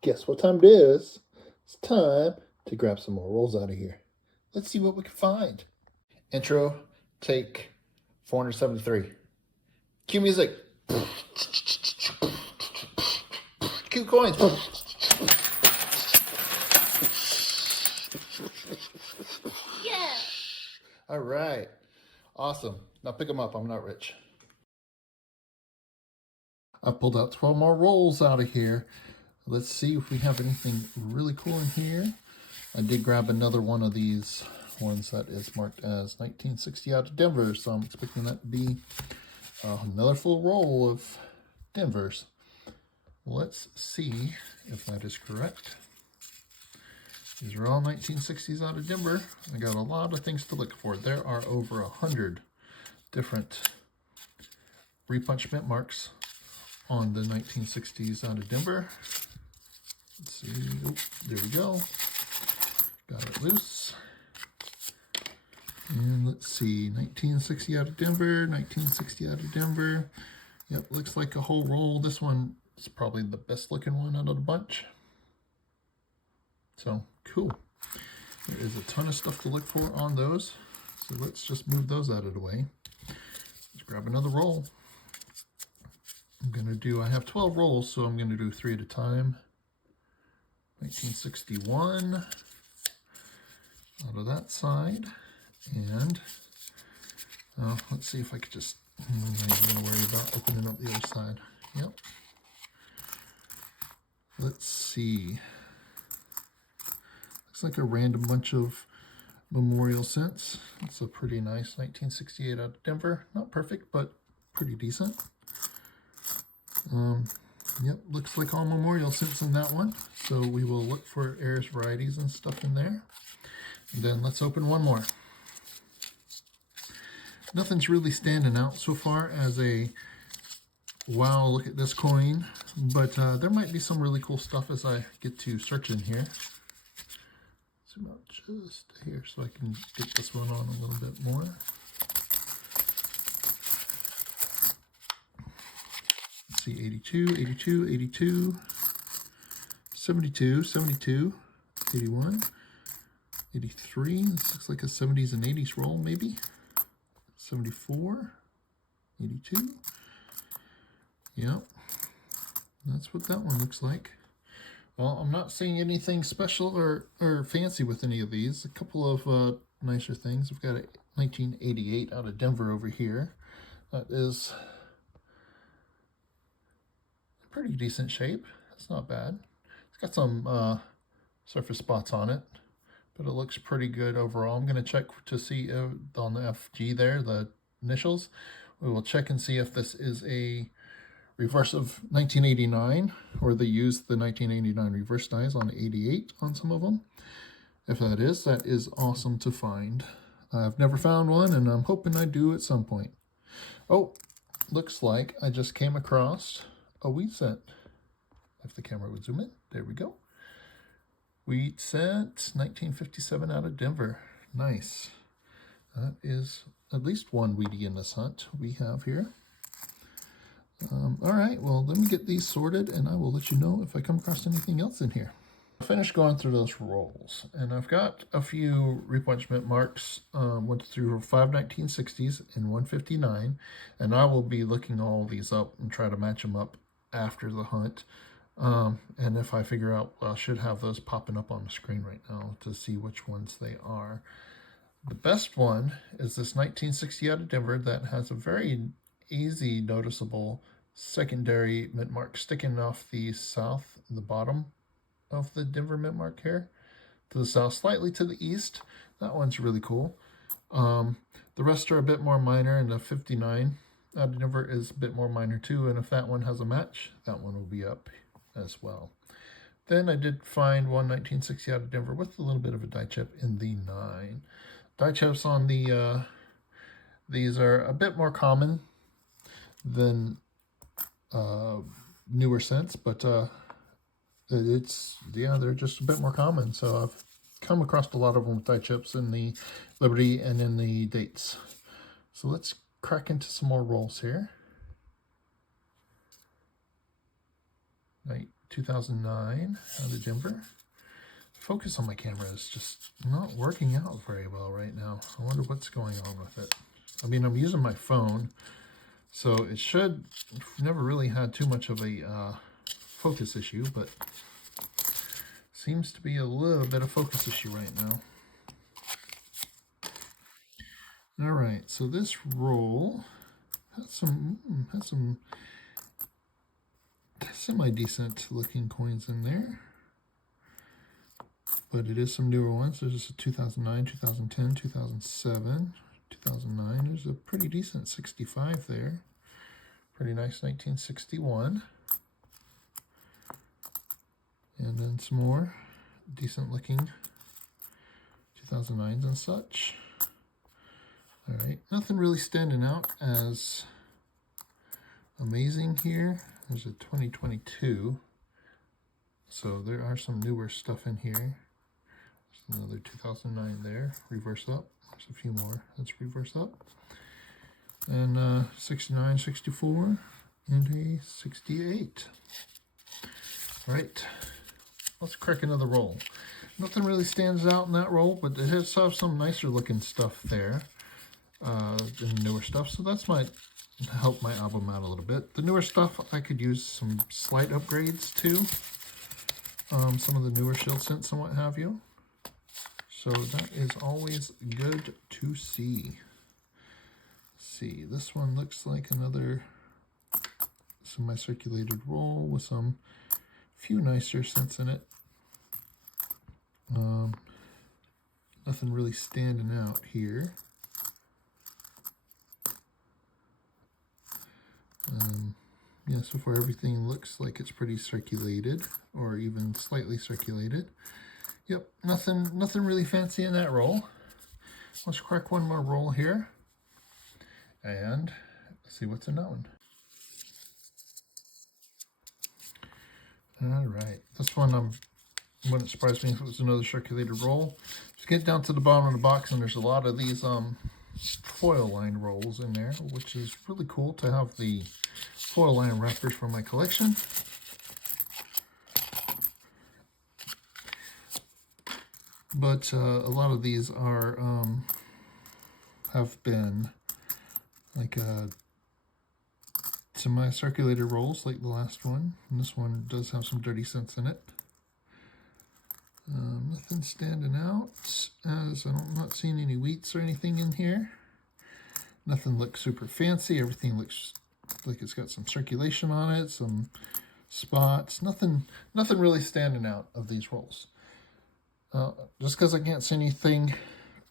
guess what time it is? It's time to grab some more rolls out of here. Let's see what we can find. Intro, take 473. Cue music. Cue coins. Yeah. All right. Awesome. Now pick them up. I'm not rich. I pulled out 12 more rolls out of here. Let's see if we have anything really cool in here. I did grab another one of these ones that is marked as 1960 out of Denver, so I'm expecting that to be another full roll of Denvers. Let's see if that is correct. These are all 1960s out of Denver. I got a lot of things to look for. There are over 100 different repunch mint marks on the 1960s out of Denver. Let's see. Oh, there we go. Got it loose. And let's see. 1960 out of Denver. 1960 out of Denver. Yep, looks like a whole roll. This one is probably the best looking one out of the bunch. So, cool. There is a ton of stuff to look for on those. So let's just move those out of the way. Let's grab another roll. I have 12 rolls, so I'm going to do 3 at a time. 1961 out of that side. And let's see if I could just, I'm not even going to worry about opening up the other side. Yep. Let's see. Looks like a random bunch of memorial scents. It's a pretty nice 1968 out of Denver. Not perfect, but pretty decent. Yep, looks like all memorial scents in that one. So we will look for Ayers varieties and stuff in there. And then let's open one more. Nothing's really standing out so far as a wow, look at this coin. But there might be some really cool stuff as I get to search in here. Zoom out just here so I can get this one on a little bit more. Let's see, 82, 82, 82, 72, 72, 81, 83. This looks like a 70s and 80s roll, maybe. 74, 82. Yep, that's what that one looks like. Well, I'm not seeing anything special or fancy with any of these. A couple of nicer things. We've got a 1988 out of Denver over here. That is pretty decent shape. It's not bad. It's got some surface spots on it, but it looks pretty good overall. I'm going to check to see on the FG there, the initials. We will check and see if this is a reverse of 1989, or they used the 1989 reverse dies on 88 on some of them. If that is awesome to find. I've never found one, and I'm hoping I do at some point. Oh, looks like I just came across a wheat scent. If the camera would zoom in, there we go. Wheat scent, 1957 out of Denver. Nice. That is at least one wheatie in this hunt we have here. All right, well, let me get these sorted, and I will let you know if I come across anything else in here. I finished going through those rolls, and I've got a few repunch mint marks. Went through 5 1960s and 159, and I will be looking all these up and try to match them up after the hunt. And if I figure out, I should have those popping up on the screen right now to see which ones they are. The best one is this 1960 out of Denver that has a very easy noticeable secondary mint mark sticking off the south, the bottom of the Denver mint mark here to the south, slightly to the east. That one's really cool. The rest are a bit more minor, and the 59 out of Denver is a bit more minor too, and if that one has a match, that one will be up as well. Then I did find one 1960 out of Denver with a little bit of a die chip in the 9. Die chips on the these are a bit more common than newer scents, but they're just a bit more common. So I've come across a lot of them with die chips in the Liberty and in the dates. So let's crack into some more rolls here. 2009 out of Denver. Focus on my camera is just not working out very well right now. I wonder what's going on with it. I mean, I'm using my phone, so it should. Never really had too much of a focus issue, but seems to be a little bit of focus issue right now. All right, so this roll has some semi-decent looking coins in there, but it is some newer ones. There's a 2009, 2010, 2007, 2009. There's a pretty decent 65 there. Pretty nice 1961. And then some more decent looking 2009s and such. All right, nothing really standing out as amazing here. There's a 2022. So there are some newer stuff in here. There's another 2009 there, reverse up. There's a few more. Let's reverse up. And 69, 64, and a 68. All right, let's crack another roll. Nothing really stands out in that roll, but it has some nicer looking stuff there. And newer stuff, so that's might help my album out a little bit. The newer stuff, I could use some slight upgrades to. Some of the newer shield scents and what have you. So that is always good to see. Let's see, this one looks like another semi-circulated roll with some few nicer scents in it. Nothing really standing out here. Yeah, so far everything looks like it's pretty circulated, or even slightly circulated. Yep, nothing really fancy in that roll. Let's crack one more roll here, and see what's in that one. All right, this one wouldn't surprise me if it was another circulated roll. Just get down to the bottom of the box, and there's a lot of these foil lined rolls in there, which is really cool to have the foil line wrappers for my collection. But a lot of these are have been like semi-circulated rolls, like the last one. And this one does have some dirty scents in it. Nothing standing out, as I'm not seeing any wheats or anything in here. Nothing looks super fancy. Everything looks like it's got some circulation on it, some spots. Nothing really standing out of these rolls. Just because I can't see anything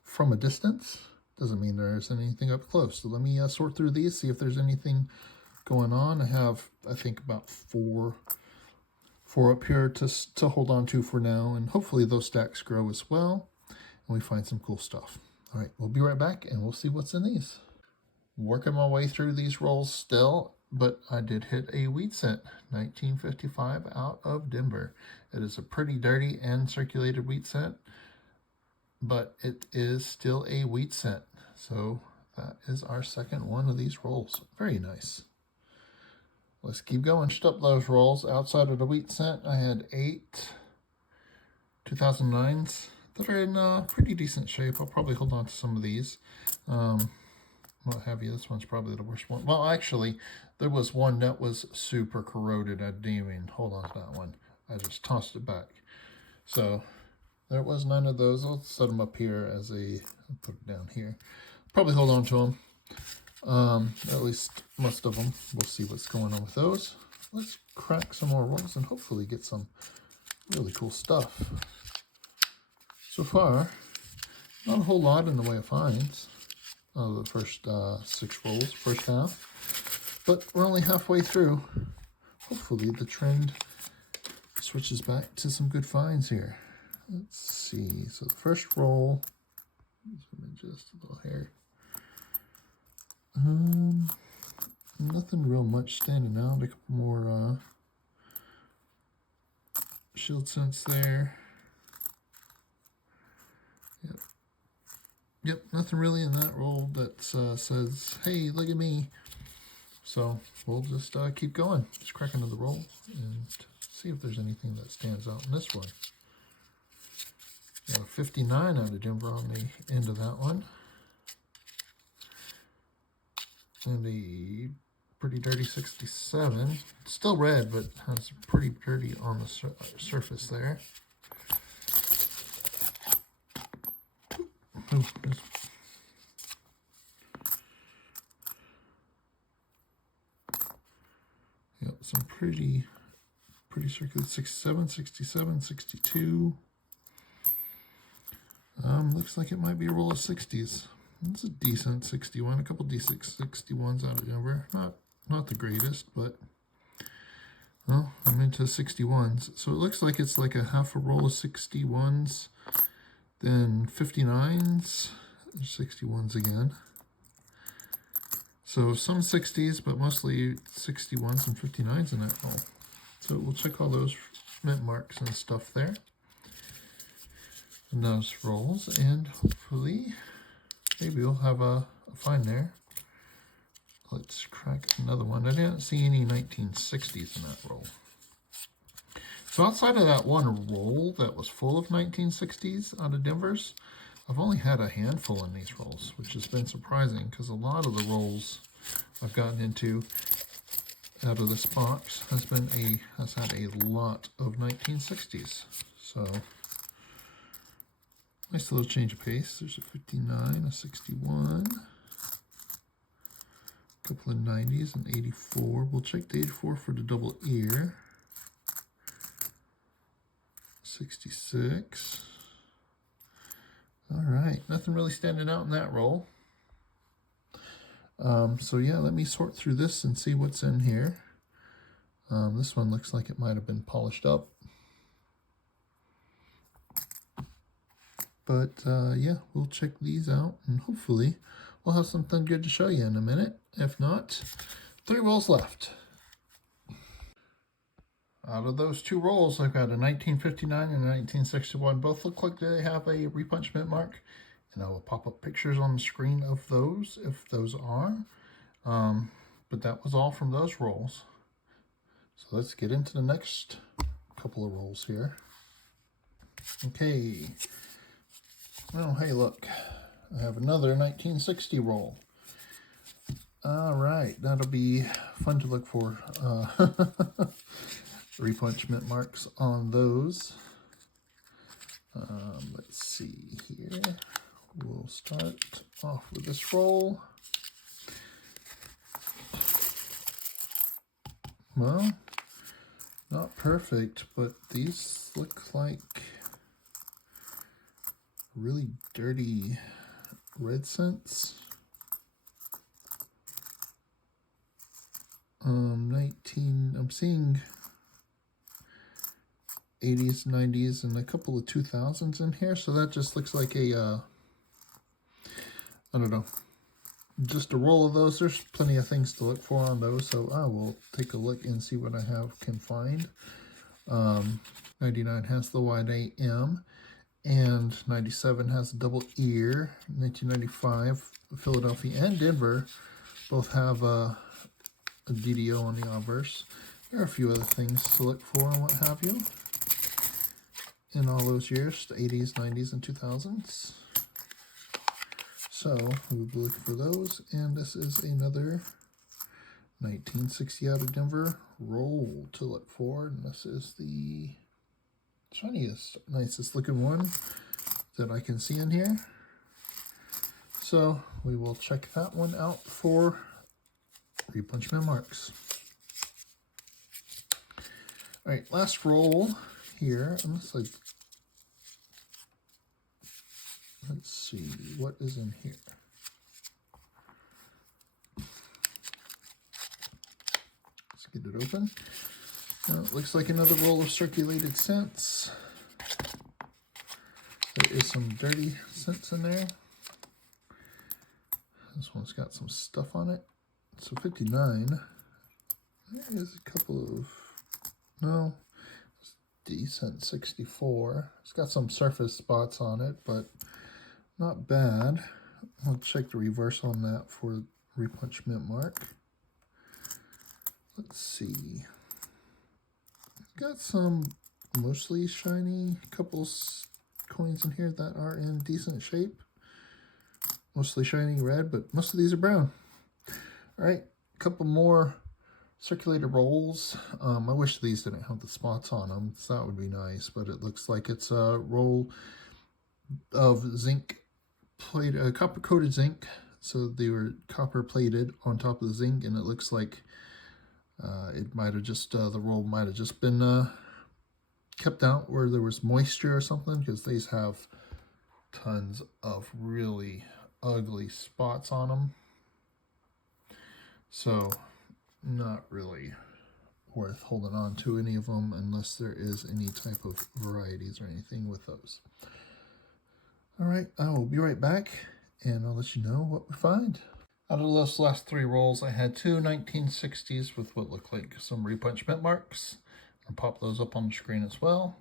from a distance doesn't mean there isn't anything up close. So let me sort through these, see if there's anything going on. I have, I think, about four up here to hold on to for now, and hopefully those stacks grow as well, and we find some cool stuff. All right, we'll be right back, and we'll see what's in these. Working my way through these rolls still, but I did hit a wheat scent, 1955 out of Denver. It is a pretty dirty and circulated wheat scent, but it is still a wheat scent. So that is our second one of these rolls. Very nice. Let's keep going. Just up those rolls. Outside of the wheat scent, I had 8 2009s that are in pretty decent shape. I'll probably hold on to some of these. What have you. This one's probably the worst one. Well, actually, there was one that was super corroded. I didn't even hold on to that one. I just tossed it back. So there was none of those. I'll set them up here as put it down here. Probably hold on to them. At least most of them. We'll see what's going on with those. Let's crack some more rolls and hopefully get some really cool stuff. So far, not a whole lot in the way of finds. The first 6 rolls, first half. But we're only halfway through. Hopefully the trend switches back to some good finds here. Let's see. So the first roll, just a little hair. Nothing real much standing out. A couple more shield scents there. Yep, nothing really in that roll that says, hey, look at me. So we'll just keep going. Just crack another roll and see if there's anything that stands out in this one. Got a 59 out of Denver on the end of that one. And a pretty dirty 67. Still red, but has pretty dirty on the surface there. Ooh, yep, some pretty circular 67, 67, 62. Looks like it might be a roll of 60s. It's a decent 61, a couple decent 61s out of Denver. Not the greatest, but well, I'm into 61s. So it looks like it's like a half a roll of 61s, then 59s, 61s again. So some 60s, but mostly 61s and 59s in that roll. So we'll check all those mint marks and stuff there in those rolls, and hopefully maybe we'll have a find there. Let's crack another one. I didn't see any 1960s in that roll. So outside of that one roll that was full of 1960s out of Denver's, I've only had a handful in these rolls, which has been surprising because a lot of the rolls I've gotten into out of this box has had a lot of 1960s. So nice little change of pace. There's a 59, a 61, a couple of 90s, and 84. We'll check the 84 for the double ear. 66. All right, nothing really standing out in that roll. So yeah, let me sort through this and see what's in here. This one looks like it might have been polished up. But yeah, we'll check these out and hopefully we'll have something good to show you in a minute. If not, 3 rolls left. Out of those 2 rolls, I've got a 1959 and a 1961. Both look like they have a repunch mint mark. And I will pop up pictures on the screen of those, if those are. But that was all from those rolls. So let's get into the next couple of rolls here. Okay. Oh, hey, look. I have another 1960 roll. All right, that'll be fun to look for. Repunch mint marks on those. Let's see here. We'll start off with this roll. Well, not perfect, but these look like really dirty red cents. 19, I'm seeing 80s, 90s, and a couple of 2000s in here, so that just looks like a, I don't know, just a roll of those. There's plenty of things to look for on those, so I will take a look and see what I can find. 99 has the wide AM, and 97 has a double ear. 1995, Philadelphia and Denver both have a DDO on the obverse. There are a few other things to look for and what have you in all those years, the 80s, 90s, and 2000s. So we'll be looking for those, and this is another 1960 out of Denver roll to look for, and this is the shiniest, nicest looking one that I can see in here. So we will check that one out for repunch mint marks. All right, last roll here. Let's see what is in here. Let's get it open. Now, it looks like another roll of circulated cents. There is some dirty cents in there. This one's got some stuff on it. So 59. There is a couple of, no, it's decent 64. It's got some surface spots on it, but not bad. I'll check the reverse on that for repunch mint mark. Let's see. got some mostly shiny, couple coins in here that are in decent shape. Mostly shiny red, but most of these are brown. All right, a couple more circulator rolls. I wish these didn't have the spots on them, so that would be nice, but it looks like it's a roll of zinc plate, copper coated zinc. So they were copper plated on top of the zinc, and it looks like it might have just, the roll might have just been kept out where there was moisture or something, because these have tons of really ugly spots on them. So not really worth holding on to any of them unless there is any type of varieties or anything with those. All right, I will be right back and I'll let you know what we find. Out of those last 3 rolls, I had 2 1960s with what looked like some repunch mint marks. I'll pop those up on the screen as well.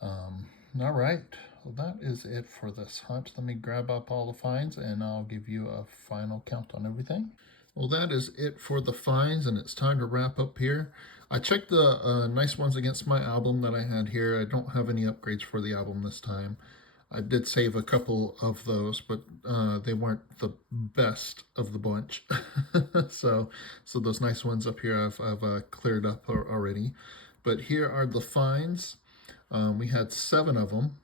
All right, well, that is it for this hunt. Let me grab up all the finds and I'll give you a final count on everything. Well, that is it for the finds, and it's time to wrap up here. I checked the nice ones against my album that I had here. I don't have any upgrades for the album this time. I did save a couple of those, but they weren't the best of the bunch. so those nice ones up here I've cleared up already. But here are the finds. We had 7 of them,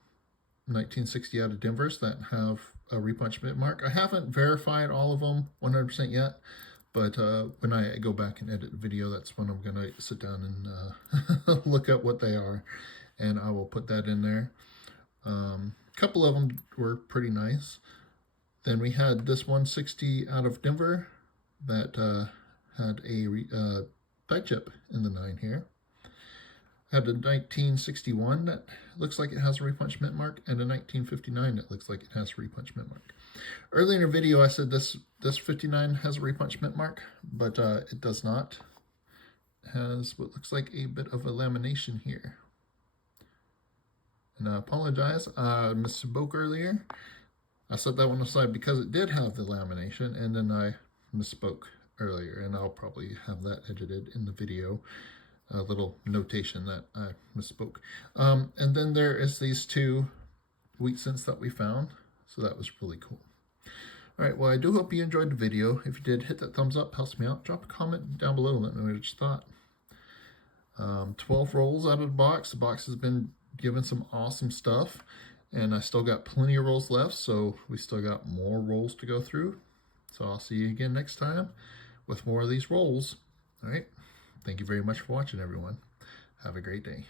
1960 out of Denver's, that have a repunch mint mark. I haven't verified all of them 100% yet, but when I go back and edit the video, that's when I'm gonna sit down and look up what they are, and I will put that in there. A couple of them were pretty nice. Then we had this 160 out of Denver that had a die chip in the 9 here. Had a 1961 that looks like it has a repunch mint mark, and a 1959 that looks like it has a repunch mint mark. Earlier in the video, I said this 59 has a repunch mint mark, but it does not. It has what looks like a bit of a lamination here. And I apologize, I misspoke earlier. I set that one aside because it did have the lamination, and then I misspoke earlier, and I'll probably have that edited in the video. A little notation that I misspoke. And then there is these 2 wheat cents that we found. So that was really cool. All right, well, I do hope you enjoyed the video. If you did, hit that thumbs up, helps me out. Drop a comment down below and let me know what you thought. 12 rolls out of the box. The box has been given some awesome stuff, and I still got plenty of rolls left, so we still got more rolls to go through. So I'll see you again next time with more of these rolls. All right. Thank you very much for watching, everyone. Have a great day.